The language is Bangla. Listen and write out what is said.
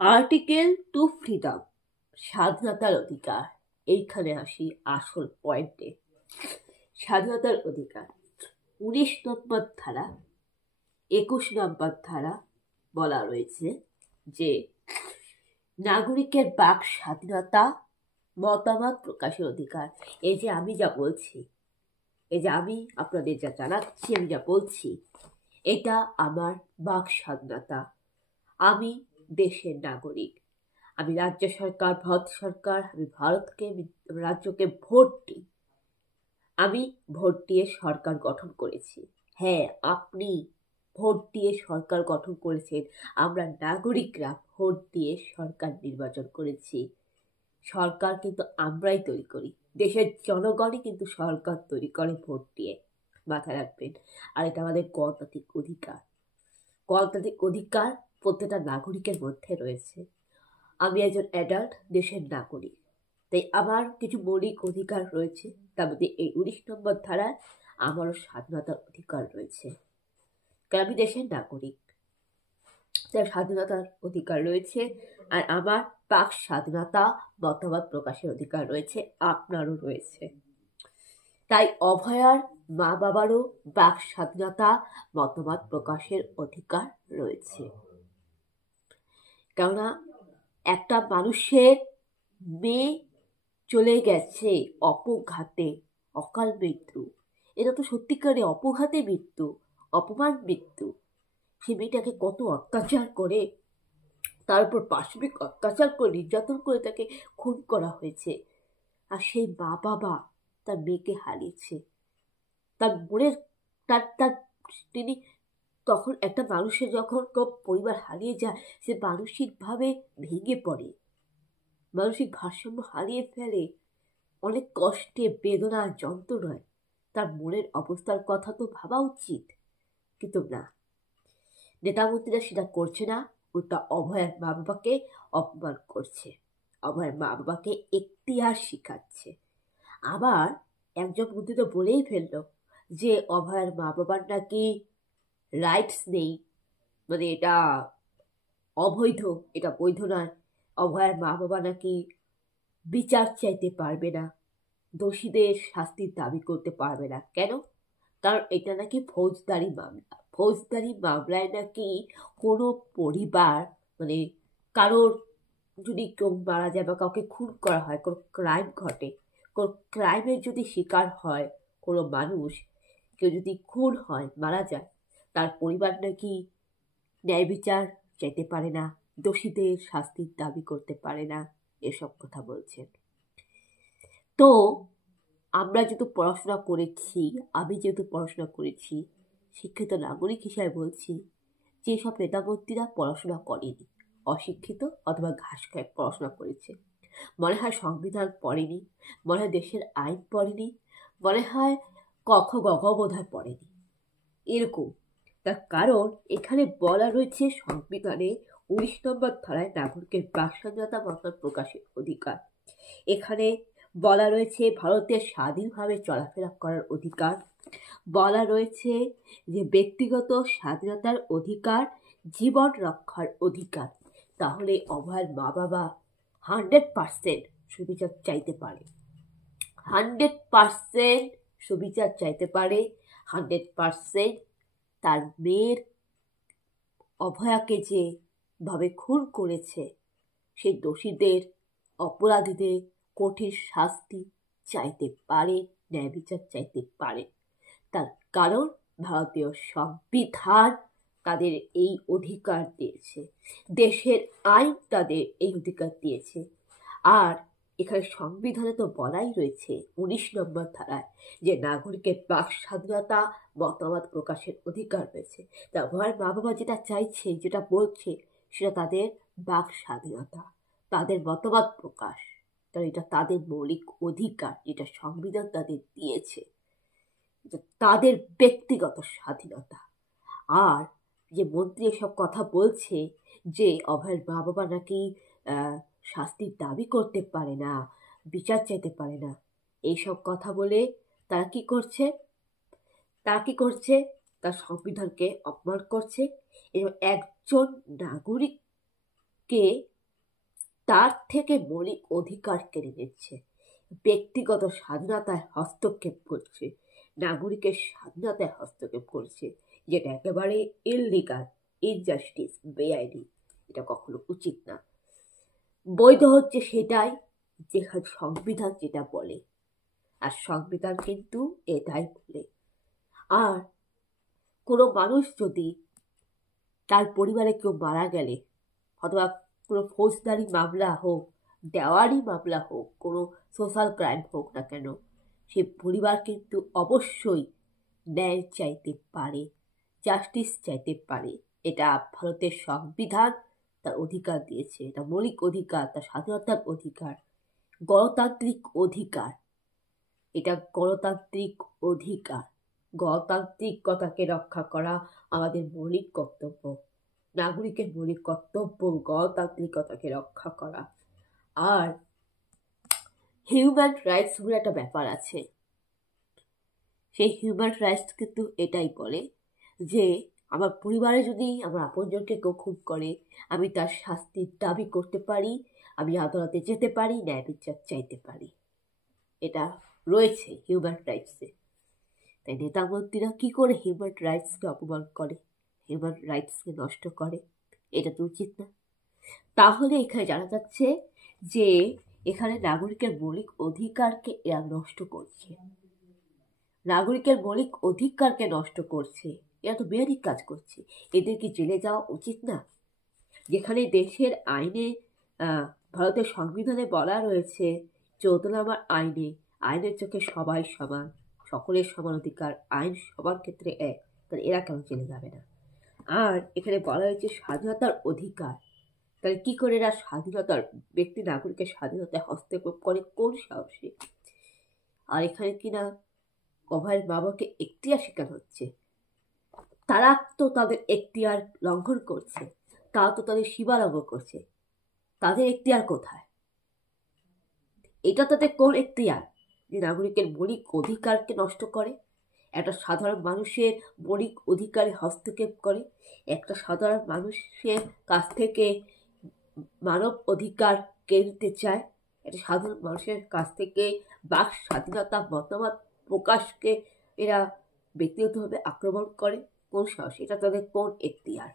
আর্টিকেল টু ফ্রিডম, স্বাধীনতার অধিকার। এইখানে আসি আসল পয়েন্টে। স্বাধীনতার অধিকার 19 নম্বর ধারা, 21 নম্বর ধারা বলা রয়েছে যে নাগরিকের বাক স্বাধীনতা, মতামত প্রকাশের অধিকার। এই যে আমি যা বলছি, এই যে আমি আপনাদের যা জানাচ্ছি, আমি যা বলছি, এটা আমার বাক স্বাধীনতা। আমি দেশের নাগরিক, আমি রাজ্য সরকার, ভারত সরকার, আমি রাজ্যকে ভোট দিই। আমি ভোট দিয়ে সরকার গঠন করেছি। হ্যাঁ, আপনি ভোট দিয়ে সরকার গঠন করেছেন। আমরা নাগরিকরা ভোট দিয়ে সরকার নির্বাচন করেছি। সরকার কিন্তু আমরাই তৈরি করি, দেশের জনগণই কিন্তু সরকার তৈরি করে ভোট দিয়ে। মাথায় রাখবেন। আর এটা আমাদের গণতান্ত্রিক অধিকার। গণতান্ত্রিক অধিকার প্রত্যেকটা নাগরিকের মধ্যে রয়েছে। আমি একজন অ্যাডাল্ট দেশের নাগরিক, তাই আমার কিছু মৌলিক অধিকার রয়েছে। তার মধ্যে এই 19 নম্বর ধারায় আমারও স্বাধীনতার অধিকার রয়েছে, কারণ আমি দেশের নাগরিক, তার স্বাধীনতার অধিকার রয়েছে। আর আমার বাক স্বাধীনতা, মতামত প্রকাশের অধিকার রয়েছে, আপনারও রয়েছে। তাই অভয়ার মা বাবারও বাক স্বাধীনতা, মতামত প্রকাশের অধিকার রয়েছে। কেননা একটা মানুষের মেয়ে চলে গেছে অপঘাতে, অকাল মৃত্যু। এটা তো সত্যিকারে অপঘাতে মৃত্যু, অপমান মৃত্যু। সে মেয়েটাকে কত অত্যাচার করে, তার উপর পাশবিক অত্যাচার করে, নির্যাতন করে তাকে খুন করা হয়েছে। আর সেই মা বাবা তার মেয়েকে হারিয়েছে। তার বোনের তার তার তিনি তখন একটা মানুষের যখন পরিবার হারিয়ে যায়, সে মানসিকভাবে ভেঙে পড়ে, মানসিক ভারসাম্য হারিয়ে ফেলে, অনেক কষ্টে, বেদনার, যন্ত্রণায়। তার মনের অবস্থার কথা তো ভাবা উচিত, কিন্তু না, নেতামন্ত্রীরা সেটা করছে না। উল্টা অভয়ের মা বাবাকে অপমান করছে, অভয়ের মা বাবাকে এখতিয়ার শিখাচ্ছে। আবার একজন মন্ত্রী তো বলেই ফেললো যে অভয়ের মা বাবার নাকি রাইটস নেই, মানে এটা অবৈধ, এটা বৈধ নয়। অভয়ের মা বাবা নাকি বিচার চাইতে পারবে না, দোষীদের শাস্তির দাবি করতে পারবে না। কেন? কারণ এটা নাকি ফৌজদারি মামলা। ফৌজদারি মামলায় নাকি কোনো পরিবার, মানে কারোর যদি কেউ মারা যায় বা কাউকে খুন করা হয়, কোনো ক্রাইম ঘটে, কোনো ক্রাইমের যদি শিকার হয় কোনো মানুষ, কেউ যদি খুন হয়, মারা যায়, তার পরিবার নাকি ন্যায় বিচার চাইতে পারে না, দোষীদের শাস্তির দাবি করতে পারে না, এসব কথা বলছেন। তো আমরা যেহেতু পড়াশোনা করেছি, আমি যেহেতু পড়াশোনা করেছি, শিক্ষিত নাগরিক হিসাবে বলছি, যেসব নেতামন্ত্রীরা পড়াশোনা করেনি, অশিক্ষিত অথবা ঘাস খায় পড়াশোনা করেছে, মনে হয় সংবিধান পড়েনি, মনে হয় দেশের আইন পড়েনি, মনে হয় ক খ গ ঘ বোধহয় পড়েনি, এরকম। তার কারণ এখানে বলা রয়েছে সংবিধানে 19 নম্বর ধারায় নাগরিকের বাক স্বাধীনতা, মত প্রকাশের অধিকার। এখানে বলা রয়েছে ভারতের স্বাধীনভাবে চলাফেরা করার অধিকার, বলা রয়েছে যে ব্যক্তিগত স্বাধীনতার অধিকার, জীবন রক্ষার অধিকার। তাহলে অভয়ের মা বাবা 100% সুবিচার চাইতে পারে, 100% সুবিচার চাইতে পারে, 100% তার মেয়ের অভয়াকে যে ভাবে খুন করেছে সেই দোষীদের, অপরাধীদের কঠিন শাস্তি চাইতে পারে, ন্যায় বিচার চাইতে পারে। তার কারণ ভারতীয় সংবিধান তাদের এই অধিকার দিয়েছে, দেশের আইন তাদের এই অধিকার দিয়েছে। আর এখানে সংবিধানে তো বলাই রয়েছে 19 নম্বর ধারায় যে নাগরিকের বাক স্বাধীনতা, মতামত প্রকাশের অধিকার রয়েছে। তা ভয়ের মা বাবা যেটা চাইছে, যেটা বলছে, সেটা তাদের বাক স্বাধীনতা, তাদের মতামত প্রকাশ, কারণ এটা তাদের মৌলিক অধিকার, যেটা সংবিধান তাদের দিয়েছে, তাদের ব্যক্তিগত স্বাধীনতা। আর যে মন্ত্রী এসব কথা বলছে যে অভয়ের মা বাবা নাকি শাস্তির দাবি করতে পারে না, বিচার চাইতে পারে না, এইসব কথা বলে তারা কি করছে, তার সংবিধানকে অপমান করছে এবং একজন নাগরিক কে তার থেকে মৌলিক অধিকার কেড়ে নিচ্ছে, ব্যক্তিগত স্বাধীনতায় হস্তক্ষেপ করছে, নাগরিকের স্বাধীনতায় হস্তক্ষেপ করছে, যেটা একেবারে ইললিগাল, ইনজাস্টিস, বেআইনি। এটা কখনো উচিত না। বৈধ হচ্ছে সেটাই যেখানে সংবিধান যেটা বলে, আর সংবিধান কিন্তু এটাই বলে। আর কোনো মানুষ যদি তার পরিবারে কেউ মারা গেলে, অথবা কোনো ফৌজদারি মামলা হোক, দেওয়ানি মামলা হোক, কোনো সোশ্যাল ক্রাইম হোক না কেন, সে পরিবার কিন্তু অবশ্যই ন্যায় চাইতে পারে, জাস্টিস চাইতে পারে। এটা ভারতের সংবিধান তার অধিকার দিয়েছে। এটা মৌলিক অধিকার, তার স্বাধীনতার অধিকার, গণতান্ত্রিক অধিকার। এটা গণতান্ত্রিক অধিকার। গণতান্ত্রিকতাকে রক্ষা করা আমাদের মৌলিক কর্তব্য। নাগরিকের মৌলিক কর্তব্য গণতান্ত্রিকতাকে রক্ষা করা। আর হিউম্যান রাইটস বলে একটা ব্যাপার আছে। সেই হিউম্যান রাইটস কিন্তু এটাই বলে যে আমার পরিবারে যদি আমার আপনজনকে কেউ খুন করে, আমি তার শাস্তির দাবি করতে পারি, আমি আদালতে যেতে পারি, ন্যায় বিচার চাইতে পারি। এটা রয়েছে হিউম্যান রাইটসে। তাই নেতা মন্ত্রীরা কি করে হিউম্যান রাইটসকে অপমান করে, হিউম্যান রাইটসকে নষ্ট করে? এটা তো উচিত না। তাহলে এখানে জানা যাচ্ছে যে এখানে নাগরিকের মৌলিক অধিকারকে এরা নষ্ট করছে, নাগরিকের মৌলিক অধিকারকে নষ্ট করছে। এরা তো বেআইনি কাজ করছে। এদের কি জেলে যাওয়া উচিত না? যেখানে দেশের আইনে, ভারতের সংবিধানে বলা রয়েছে 14 নম্বর আইনে, আইনের চোখে সবাই সমান, সকলের সমান অধিকার, আইন সবার ক্ষেত্রে এক, তাহলে এরা কেন জেলে যাবে না? আর এখানে বলা হয়েছে স্বাধীনতার অধিকার। তাহলে কি করে এরা স্বাধীনতার, ব্যক্তি নাগরিকের স্বাধীনতায় হস্তক্ষেপ করে কোন সাহসে? আর এখানে কিনা অভয়ের বাবাকে এখতিয়ার শেখানো হচ্ছে। তারা তো তাদের এখতিয়ার লঙ্ঘন করছে, তারা তো তাদের সীমা লঙ্ঘন করছে। তাদের এখতিয়ার কোথায়? এটা তাদের কোন এখতিয়ার যে নাগরিকের মৌলিক অধিকারকে নষ্ট করে, একটা সাধারণ মানুষের মৌলিক অধিকারে হস্তক্ষেপ করে, একটা সাধারণ মানুষের কাছ থেকে মানব অধিকার কেড়ে নিতে চায়, একটা সাধারণ মানুষের কাছ থেকে বাক স্বাধীনতা, মতামত প্রকাশকে এরা ব্যক্তিগতভাবে আক্রমণ করে? কোন সাহস? এটা তাদের কোন এখতিয়ার?